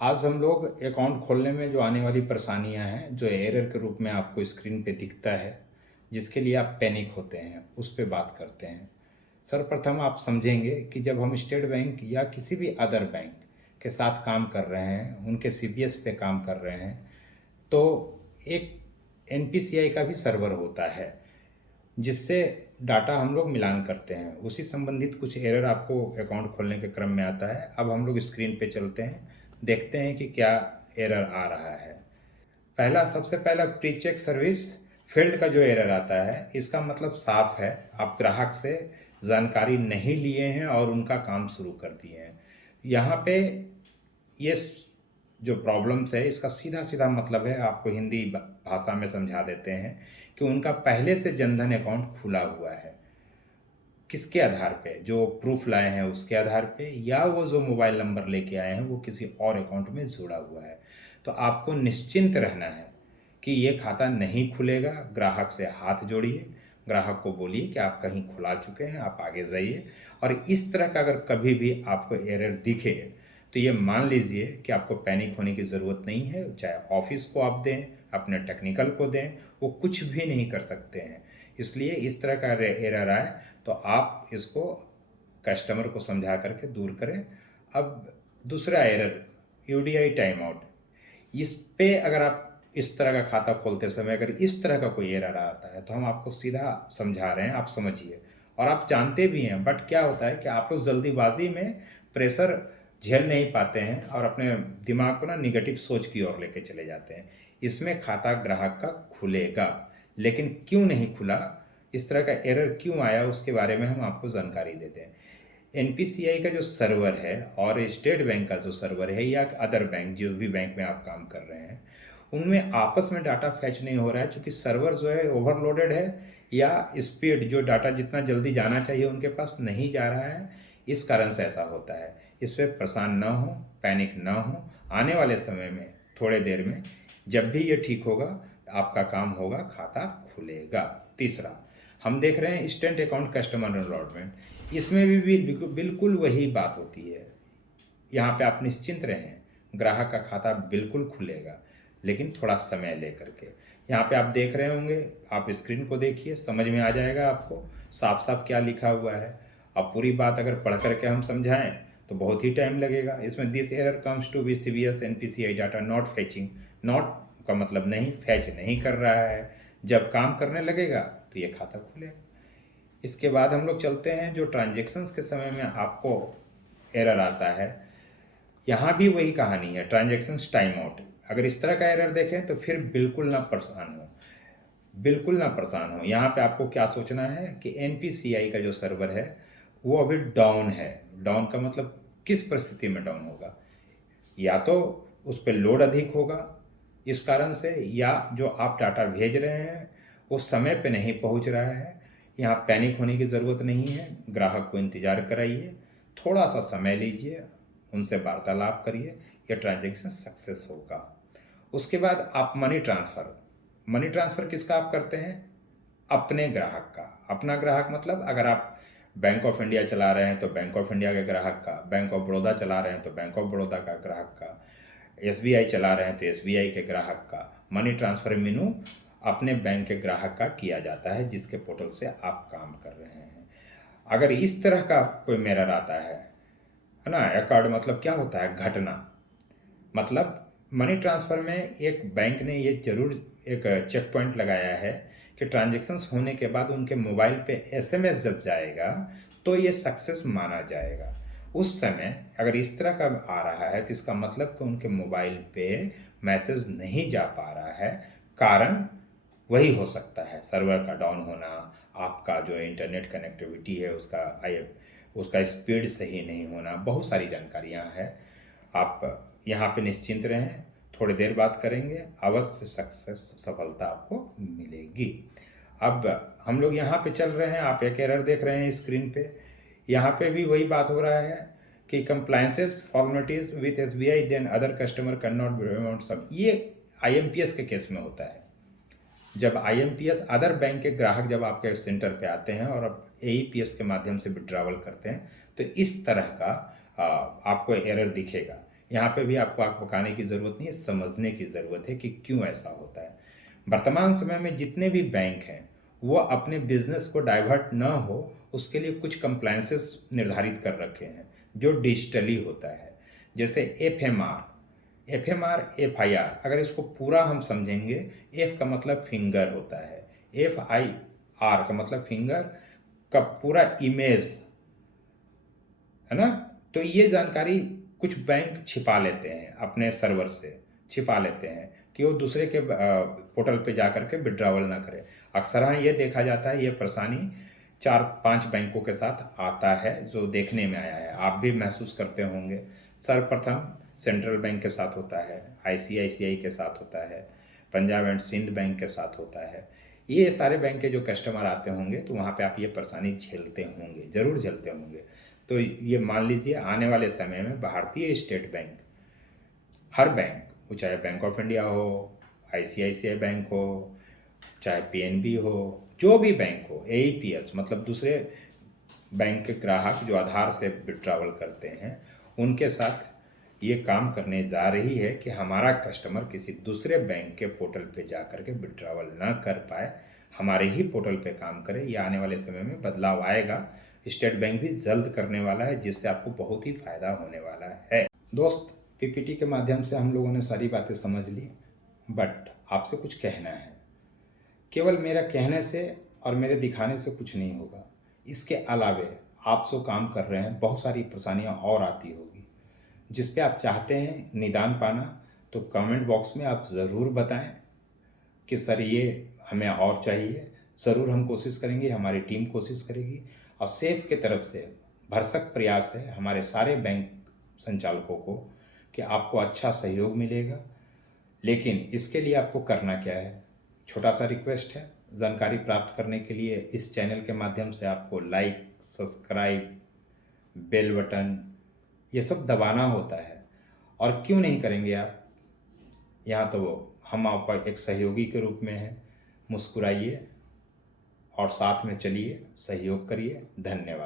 आज हम लोग अकाउंट खोलने में जो आने वाली परेशानियां हैं, जो एरर के रूप में आपको स्क्रीन पे दिखता है, जिसके लिए आप पैनिक होते हैं, उस पे बात करते हैं। सर्वप्रथम आप समझेंगे कि जब हम स्टेट बैंक या किसी भी अदर बैंक के साथ काम कर रहे हैं, उनके सीपीएस पे काम कर रहे हैं, तो एक एनपीसीआई का भी सर्वर होता है जिससे डाटा हम लोग मिलान करते हैं। उसी संबंधित कुछ एरर आपको अकाउंट खोलने के क्रम में आता है। अब हम लोग स्क्रीन पे चलते हैं, देखते हैं कि क्या एरर आ रहा है। सबसे पहला प्री चेक सर्विस फील्ड का जो एरर आता है, इसका मतलब साफ है, आप ग्राहक से जानकारी नहीं लिए हैं और उनका काम शुरू कर दिए हैं। यहाँ पे ये जो प्रॉब्लम्स है, इसका सीधा सीधा मतलब है, आपको हिंदी भाषा में समझा देते हैं कि उनका पहले से जनधन अकाउंट खुला हुआ है। किसके आधार पे? जो प्रूफ लाए हैं उसके आधार पे, या वो जो मोबाइल नंबर लेके आए हैं वो किसी और अकाउंट में जुड़ा हुआ है। तो आपको निश्चिंत रहना है कि ये खाता नहीं खुलेगा। ग्राहक से हाथ जोड़िए, ग्राहक को बोलिए कि आप कहीं खुला चुके हैं, आप आगे जाइए। और इस तरह का अगर कभी भी आपको एरर दिखे तो ये मान लीजिए कि आपको पैनिक होने की ज़रूरत नहीं है। चाहे ऑफिस को आप दें, अपने टेक्निकल को दें, वो कुछ भी नहीं कर सकते हैं। इसलिए इस तरह का एरर आए तो आप इसको कस्टमर को समझा करके दूर करें। अब दूसरा एरर, यूडीआई टाइम आउट। इस पे अगर आप इस तरह का खाता खोलते समय अगर इस तरह का कोई एरर आता है तो हम आपको सीधा समझा रहे हैं, आप समझिए। और आप जानते भी हैं, बट क्या होता है कि आप लोग जल्दीबाजी में प्रेशर झेल नहीं पाते हैं और अपने दिमाग को ना निगेटिव सोच की ओर लेके चले जाते हैं। इसमें खाता ग्राहक का खुलेगा, लेकिन क्यों नहीं खुला, इस तरह का एरर क्यों आया, उसके बारे में हम आपको जानकारी देते हैं। एनपीसीआई का जो सर्वर है और स्टेट बैंक का जो सर्वर है या अदर बैंक, जो भी बैंक में आप काम कर रहे हैं, उनमें आपस में डाटा फैच नहीं हो रहा है, क्योंकि सर्वर जो है ओवरलोडेड है, या स्पीड जो डाटा जितना जल्दी जाना चाहिए उनके पास नहीं जा रहा है। इस कारण से ऐसा होता है। इस पर परेशान ना हो, पैनिक ना हो। आने वाले समय में, थोड़े देर में, जब भी ये ठीक होगा, आपका काम होगा, खाता खुलेगा। तीसरा, हम देख रहे हैं इंस्टेंट अकाउंट कस्टमर एनरोलमेंट। इसमें भी बिल्कुल वही बात होती है। यहाँ पे आप निश्चिंत रहें, ग्राहक का खाता बिल्कुल खुलेगा, लेकिन थोड़ा समय लेकर के। यहाँ पे आप देख रहे होंगे, आप स्क्रीन को देखिए, समझ में आ जाएगा आपको साफ साफ क्या लिखा हुआ है। अब पूरी बात अगर पढ़ करके हम समझाएं तो बहुत ही टाइम लगेगा। इसमें this error comes to be CBS NPCI data not fetching. Not का मतलब नहीं, फैच नहीं कर रहा है। जब काम करने लगेगा तो ये खाता खुलेगा। इसके बाद हम लोग चलते हैं, जो ट्रांजेक्शन्स के समय में आपको एरर आता है, यहाँ भी वही कहानी है, ट्रांजेक्शन्स टाइम आउट। अगर इस तरह का एरर देखें तो फिर बिल्कुल ना परेशान हो, बिल्कुल ना परेशान हो। यहाँ पे आपको क्या सोचना है कि एनपीसीआई का जो सर्वर है वो अभी डाउन है। डाउन का मतलब किस परिस्थिति में डाउन होगा? या तो उस पर लोड अधिक होगा इस कारण से, या जो आप डाटा भेज रहे हैं वो समय पे नहीं पहुंच रहा है। यहाँ पैनिक होने की ज़रूरत नहीं है। ग्राहक को इंतज़ार कराइए, थोड़ा सा समय लीजिए, उनसे वार्तालाप करिए, यह ट्रांजेक्शन सक्सेस होगा। उसके बाद आप मनी ट्रांसफ़र। मनी ट्रांसफ़र किसका आप करते हैं? अपने ग्राहक का। अपना ग्राहक मतलब अगर आप बैंक ऑफ इंडिया चला रहे हैं तो बैंक ऑफ इंडिया के ग्राहक का, बैंक ऑफ बड़ौदा चला रहे हैं तो बैंक ऑफ बड़ौदा का ग्राहक का, एसबीआई चला रहे हैं तो एसबीआई के ग्राहक का। मनी ट्रांसफ़र मेनू अपने बैंक के ग्राहक का किया जाता है, जिसके पोर्टल से आप काम कर रहे हैं। अगर इस तरह का कोई मेरर आता है ना, अकाउंट मतलब क्या होता है? घटना। मतलब मनी ट्रांसफ़र में एक बैंक ने ये जरूर एक चेक पॉइंट लगाया है कि ट्रांजेक्शन्स होने के बाद उनके मोबाइल पे एसएमएस जब जाएगा तो ये सक्सेस माना जाएगा। उस समय अगर इस तरह का आ रहा है तो इसका मतलब कि उनके मोबाइल पे मैसेज नहीं जा पा रहा है। कारण वही हो सकता है, सर्वर का डाउन होना, आपका जो इंटरनेट कनेक्टिविटी है उसका स्पीड सही नहीं होना, बहुत सारी जानकारियाँ हैं। आप यहाँ पे निश्चिंत रहें, थोड़ी देर बात करेंगे, अवश्य सक्सेस, सफलता आपको मिलेगी। अब हम लोग यहाँ पे चल रहे हैं, आप एक एरर देख रहे हैं स्क्रीन पे। यहाँ पे भी वही बात हो रहा है कि compliances formalities with SBI then other customer can not be amount sum. ये आईएमपीएस के केस में होता है। जब आईएमपीएस अदर बैंक के ग्राहक जब आपके सेंटर पे आते हैं और अब एईपीएस के माध्यम से विड्रॉवल करते हैं तो इस तरह का आपको एरर दिखेगा यहाँ पे भी आपको आँख पकाने की ज़रूरत नहीं है, समझने की ज़रूरत है कि क्यों ऐसा होता है। वर्तमान समय में जितने भी बैंक हैं, वो अपने बिज़नेस को डाइवर्ट ना हो, उसके लिए कुछ कंप्लायंसेस निर्धारित कर रखे हैं, जो डिजिटली होता है। जैसे एफएमआर, एफआईआर, अगर इसको पूरा हम समझेंगे, एफ का मतलब फिंगर होता है, एफआईआर का मतलब फिंगर का पूरा इमेज, है ना। तो ये जानकारी कुछ बैंक छिपा लेते हैं, अपने सर्वर से छिपा लेते हैं कि वो दूसरे के पोर्टल पे जा करके विड्रॉवल ना करें। अक्सर हाँ ये देखा जाता है, ये परेशानी 4-5 बैंकों के साथ आता है, जो देखने में आया है, आप भी महसूस करते होंगे। सर्वप्रथम सेंट्रल बैंक के साथ होता है, आईसीआईसीआई के साथ होता है, पंजाब एंड सिंध बैंक के साथ होता है। ये सारे बैंक के जो कस्टमर आते होंगे तो वहाँ पे आप ये परेशानी झेलते होंगे, ज़रूर झेलते होंगे। तो ये मान लीजिए आने वाले समय में भारतीय स्टेट बैंक, हर बैंक, वो चाहे बैंक ऑफ इंडिया हो, आईसीआईसीआई बैंक हो, चाहे पीएनबी हो, जो भी बैंक हो, एईपीएस मतलब दूसरे बैंक के ग्राहक जो आधार से विड्रॉवल करते हैं, उनके साथ ये काम करने जा रही है कि हमारा कस्टमर किसी दूसरे बैंक के पोर्टल पे जा कर के विड्रॉवल ना कर पाए, हमारे ही पोर्टल पे काम करे। ये आने वाले समय में बदलाव आएगा, स्टेट बैंक भी जल्द करने वाला है, जिससे आपको बहुत ही फायदा होने वाला है। दोस्त, पीपीटी के माध्यम से हम लोगों ने सारी बातें समझ ली, बट आपसे कुछ कहना है। केवल मेरा कहने से और मेरे दिखाने से कुछ नहीं होगा। इसके अलावे आप जो काम कर रहे हैं, बहुत सारी परेशानियां और आती होगी, जिस पे आप चाहते हैं निदान पाना, तो कमेंट बॉक्स में आप ज़रूर बताएं कि सर ये हमें और चाहिए। ज़रूर हम कोशिश करेंगे, हमारी टीम कोशिश करेगी, और सेफ के तरफ से भरसक प्रयास है हमारे सारे बैंक संचालकों को कि आपको अच्छा सहयोग मिलेगा। लेकिन इसके लिए आपको करना क्या है, छोटा सा रिक्वेस्ट है। जानकारी प्राप्त करने के लिए इस चैनल के माध्यम से आपको लाइक, सब्सक्राइब, बेल बटन, ये सब दबाना होता है। और क्यों नहीं करेंगे आप, यहाँ तो हम आपका एक सहयोगी के रूप में हैं। मुस्कुराइए और साथ में चलिए, सहयोग करिए। धन्यवाद।